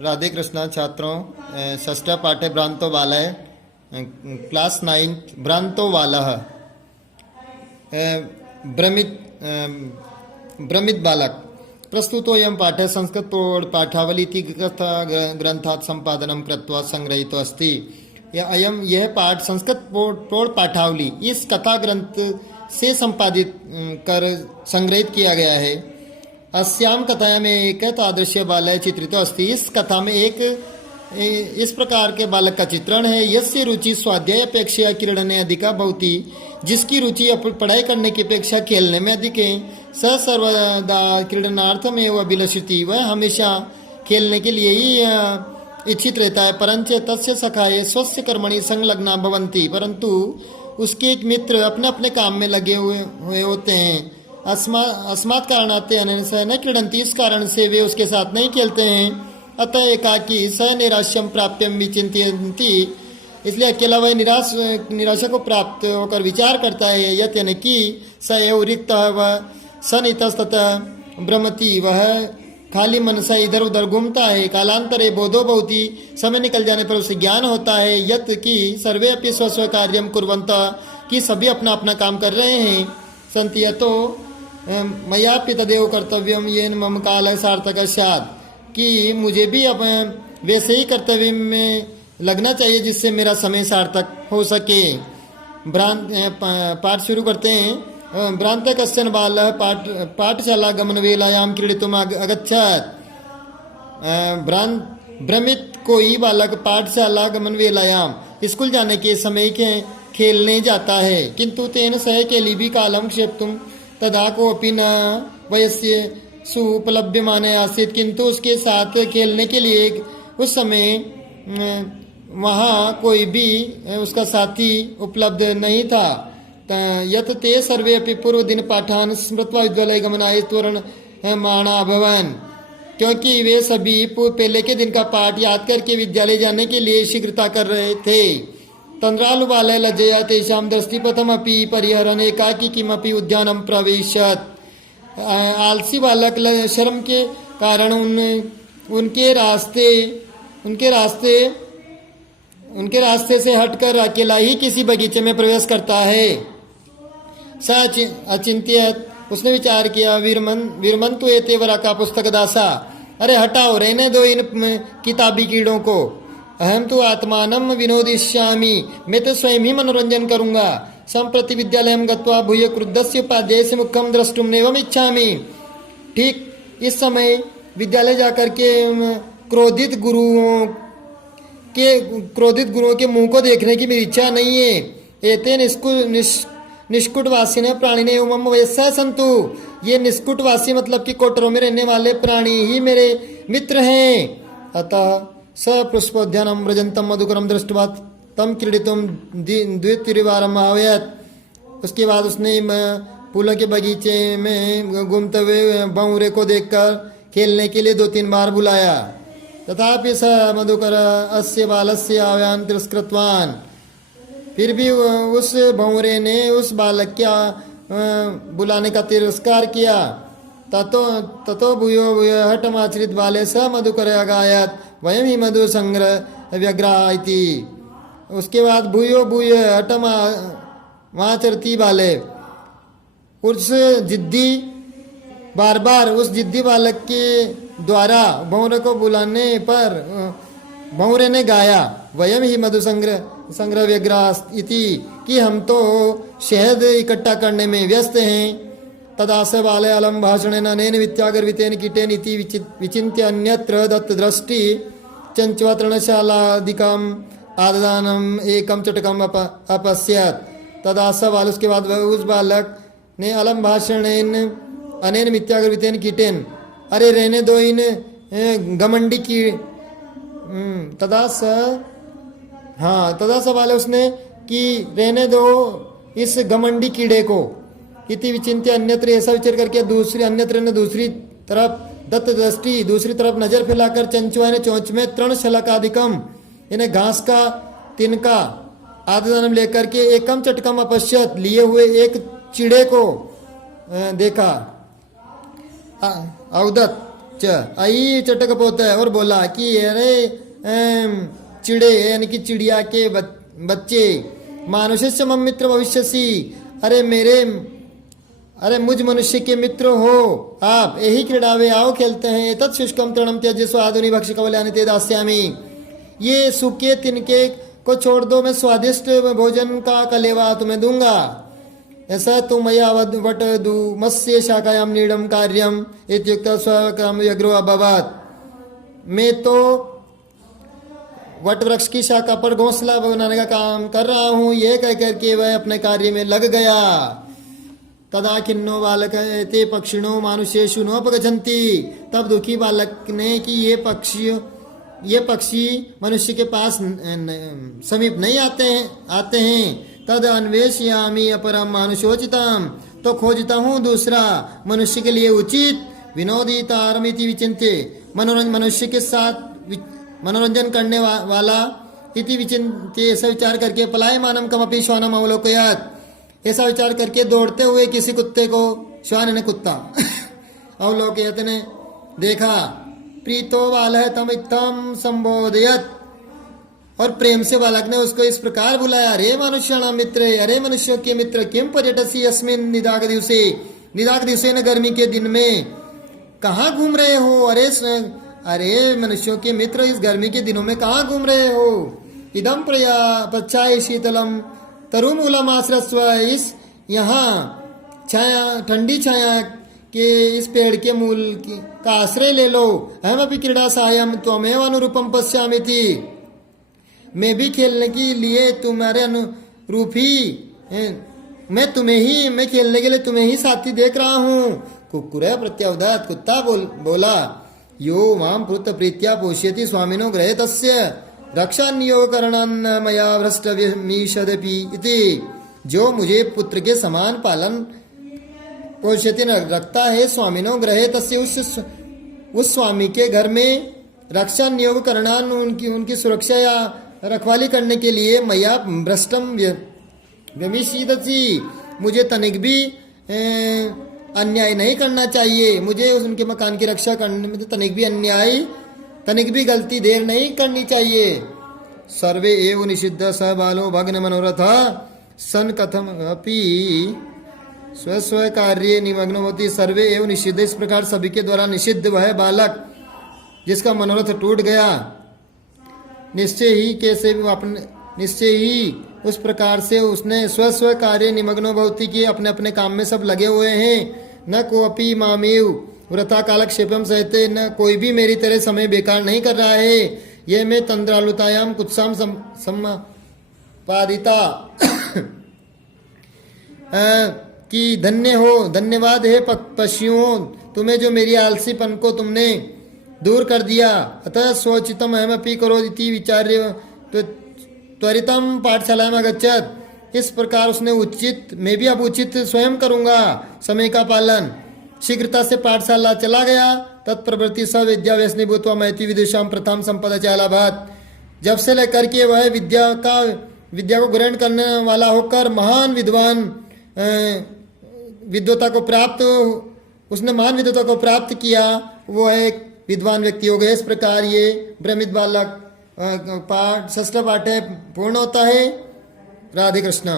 राधे कृष्णा छात्रों, षष्ठ पाठ्य भ्रांतो बालय क्लास 9 भ्रांतो बालः भ्रमित भ्रमित बालक। प्रस्तुतोऽयं पाठः संस्कृत पाठावली इति ग्रंथात् संपादनं कृत्वा संग्रहीतो अस्ति। यह पाठ संस्कृत प्रौढ़ पाठावली इस कथा ग्रंथ से संपादित कर संग्रहित किया गया है। अस्याम कथायां में एक तादृश्य बालय चित्रित अस्ति। इस कथा में एक इस प्रकार के बालक का चित्रण है। यस्य रुचि स्वाध्याय अपेक्षा क्रीडने अधिका भवति, जिसकी रुचि पढ़ाई करने की अपेक्षा खेलने में अधिक है। स सर्वदा क्रीडनार्थम एवं अभिलषति, वह हमेशा खेलने के लिए ही इच्छित रहता है। परंच तस्य सखाए स्वस्य कर्मणि संलग्ना भवन्ति, परंतु उसके एक मित्र अपने अपने काम में लगे हुए होते हैं। अस्मात् कारणाते अनन्यः न क्रीडन्ति, इस कारण से वे उसके साथ नहीं खेलते हैं। अतः एकाकी स निराश्यम प्राप्यम विचिन्तयन्ति, इसलिए अकेला वह निराशा को प्राप्त होकर विचार करता है। यत् यानी कि स एव रिक्तः वह सनितस्ततः भ्रमति, वह खाली मन से इधर उधर घूमता है। कालांतरे बोधो भवति, समय निकल जाने पर उसे ज्ञान होता है। यत् कि सर्वे अपि स्व कार्यम कुर्वन्तः, कि सभी अपना अपना काम कर रहे हैं। सन्ति यतो मयापि तदेव कर्तव्यम येन मम कालः सार्थकः स्यात्, कि मुझे भी अब वैसे ही कर्तव्य में लगना चाहिए जिससे मेरा समय सार्थक हो सके। पाठ शुरू करते हैं। भ्रांत कश्चन बालः पाठशाला गमनवेलायां क्रीडितुम् अगच्छत्। भ्रमित कोई बालक पाठशाला गमनवेलायां स्कूल जाने के समय के खेलने जाता है। किंतु तेन सह केलिभी कालं क्षेप्तुं तदा कोऽपि न वयस्य सुपलभ्यमाने आसीत्, किंतु उसके साथ खेलने के लिए उस समय वहाँ कोई भी उसका साथी उपलब्ध नहीं था। यत् ते सर्वे अपि पूर्व दिन पाठान स्मृत्वा विद्यालय गमनाय त्वरणमाणा अभवन्, क्योंकि वे सभी पहले के दिन का पाठ याद करके विद्यालय जाने के लिए शीघ्रता कर रहे थे। तंद्रालु बालः लज्जया तेषां दृष्टिपथमपि परिहरन् एकाकी किमपि उद्यानं प्रविशत्। आलसी बालक शर्म के कारण उनके रास्ते से हटकर अकेला ही किसी बगीचे में प्रवेश करता है। स अचिंत्यत, उसने विचार किया, वीरमंतु एते वरा का पुस्तक दासा, अरे हटाओ, रहने दो इन किताबी कीड़ों को। अहम तो आत्मानम विनोदिष्यामि, मैं तो स्वयं ही मनोरंजन करूंगा। संप्रति विद्यालयं गत्वा भूय क्रुद्धस्य उपाध्यायस्य मुखं द्रष्टुम नैवम इच्छामि। ठीक इस समय विद्यालय जाकर के क्रोधित गुरुओं के मुंह को देखने की मेरी इच्छा नहीं है। एते निष्कुटवासी ने प्राणी ने मम वैसा संतु, ये निष्कुटवासी मतलब कि कोटरों में रहने वाले प्राणी ही मेरे मित्र हैं। अतः स पुष्पोद्यानं व्रजन्तं मधुकरं दृष्ट्वा तम क्रीडितुं द्वित्रिवारम् आह्वयत्। उसके बाद उसने फूलों के बगीचे में घूमते हुए भंवरे को देखकर खेलने के लिए 2-3 बार बुलाया। तथापि स मधुकर अस्य बालस्य आह्वानं तिरस्कृतवान्, फिर भी उस भंवरे ने उस बालक का बुलाने का तिरस्कार किया। ततो भूयो हठमाचरित बाले स मधुकर अगायत् वयं ही मधु संग्रह व्यग्रहा इति। उसके बाद भूयो हठमाचरती बाले, उस जिद्दी बार बार उस जिद्दी बालक के द्वारा भंवरे को बुलाने पर भंवरे ने गाया, वयम ही मधु संग्रह व्यग्रहा इति, कि हम तो शहद इकट्ठा करने में व्यस्त हैं। तदास बाले अलम भाषणेन अनेन वित्यागर्वितेन कीटेन इति विचिन्त्य अन्यत्र दत्त दृष्टि चंचवा तृणशालादिकम् आददानम एकम चटकम अपश्यत्। तदास बाल, उसके बाद उस बालक ने अलम भाषणेन अनेन मिथ्यागर्वितेन कीटेन, अरे रहने दो इन घमंडी की तदास वाले उसने कि रहने दो इस घमंडी कीड़े को। इति विचिन्त्य अन्यत्र, ऐसा विचार करके अन्यत्र ने दूसरी तरफ दत्त दृष्टि, दूसरी तरफ नजर फैलाकर चंचुआ ने चोंच में तृणशलाकादिकम, इन्हें घास का तिनका आददानम लेकर के एकम चटकम अपश्यत, लिए हुए एक चिड़े को देखा। अवदत, आई चटक पोता है और बोला कि अरे चिड़े यानी कि चिड़िया के बच्चे मानुष्य मम मित्र भविष्यसी, अरे मुझ मनुष्य के मित्र हो आप, यही क्रीड़ावे आओ खेलते हैं। तत्शुष्कम तृणम त्यज्य स्वादुनि भक्ष कवल्यानि ते दास्यामि, ये सूखे तिनके को छोड़ दो, मैं स्वादिष्ट भोजन का कलेवा तुम्हें दूंगा। ऐसा तुम मया वट दू मत्स्य शाखायाम नीडम कार्यम इत्युक्त स्वकर्म व्यग्रो अभवत्, मैं तो वट वृक्ष की शाखा पर घोंसला बनाने का काम कर रहा हूँ, ये कह करके वह अपने कार्य में लग गया। तदा खिन्नो बालक ते पक्षिणो मानुषेषु नोपगच्छन्ति, तब दुखी बालक ने कि ये पक्षी मनुष्य के पास समीप नहीं आते हैं। तद अन्वेषयामि अपरम मानुषोचितम, तो खोजता हूँ दूसरा मनुष्य के लिए उचित। विनोदितारमिति विचिन्त्य, मनुष्य के साथ मनोरंजन करने वाला। इति विचिन्त्य, ऐसा विचार करके पलायमानम कमपि श्वानम अवलोकयात, ऐसा विचार करके दौड़ते हुए किसी कुत्ते को श्वान ने कुत्ता अवलोकयत ने देखा। प्रीतो बालः तम इत्थं संबोधयत, और प्रेम से बालक ने उसको इस प्रकार बुलाया। अरे मनुष्याणां मित्रे, अरे मनुष्यों के मित्र, किम पर्यटसी अस्मिन् निदाघ दिवसे, निदाघ दिवसे न गर्मी के दिन में कहाँ घूम रहे हो। अरे मनुष्यों के मित्र, इस गर्मी के दिनों में कहाँ घूम रहे हो। इदम पच्छाय शीतलम तरुमूलम आश्रस्व, इस यहाँ छाया, ठंडी छाया के इस पेड़ के मूल का आश्रय ले लो। अहमपि क्रीड़ा सायम त्वमेव अनुरूपम पश्यामिति, मैं भी खेलने के लिए तुम्हारे अनुरूप ही, मैं खेलने के लिए तुम्हें ही साथी देख रहा हूँ। कुक्कुर प्रत्यावदात, कुत्ता बोला यो माम पुत्र प्रीत्या पोष्यति स्वामिनो गृहे तस्य रक्षा नियोग करणान्न मया भ्रष्टमीषदपि इति, जो मुझे पुत्र के समान पालन पोष्यति रखता है स्वामिनो गृहे तस्य, उस स्वामी के घर में रक्षा नियोग करणान, उनकी सुरक्षा या रखवाली करने के लिए मया भ्रष्टम व्यमिषीदति, मुझे तनिक भी अन्याय नहीं करना चाहिए। मुझे उनके मकान की रक्षा करने में तनिक भी अन्याय, तनिक भी गलती देर नहीं करनी चाहिए। सर्वे एव निषिद्ध स बालो भग्न मनोरथ सन कथम अपि स्व कार्य निमग्न होती। सर्वे एव निषिद्ध, इस प्रकार सभी के द्वारा निषिद्ध वह बालक जिसका मनोरथ टूट गया। निश्चय ही उस प्रकार से उसने स्व कार्य निमग्नो भवति की, अपने अपने काम में सब लगे हुए हैं। न को अपि मामेव व्रता कालक्षेपम सहते, न कोई भी मेरी तरह समय बेकार नहीं कर रहा है। ये मैं तंद्रालुतायाम कुत्साम संपादिता कि धन्य हो, धन्यवाद है पशुओं, तुम्हें जो मेरी आलसीपन को तुमने दूर कर दिया। अतः स्वचितम अहमपि करो इति विचार्य त्वरितम पाठशाला में गच्छत, इस प्रकार उसने उचित, मैं भी अब उचित स्वयं करूंगा समय का पालन। शीघ्रता से पाठशाला चला गया। तत्प्रवृत्ति स विद्या व्यसनी भूतवा महति विदुषाम प्रथम संपदा चालाभात, जब से लेकर के वह विद्या को ग्रहण करने वाला होकर महान विद्वान विद्वता को प्राप्त, उसने महान विद्वता को प्राप्त किया, वो एक विद्वान व्यक्ति हो गए। इस प्रकार ये भ्रमित बालक पाठ षष्ठ पाठ पूर्ण होता है। राधे कृष्ण।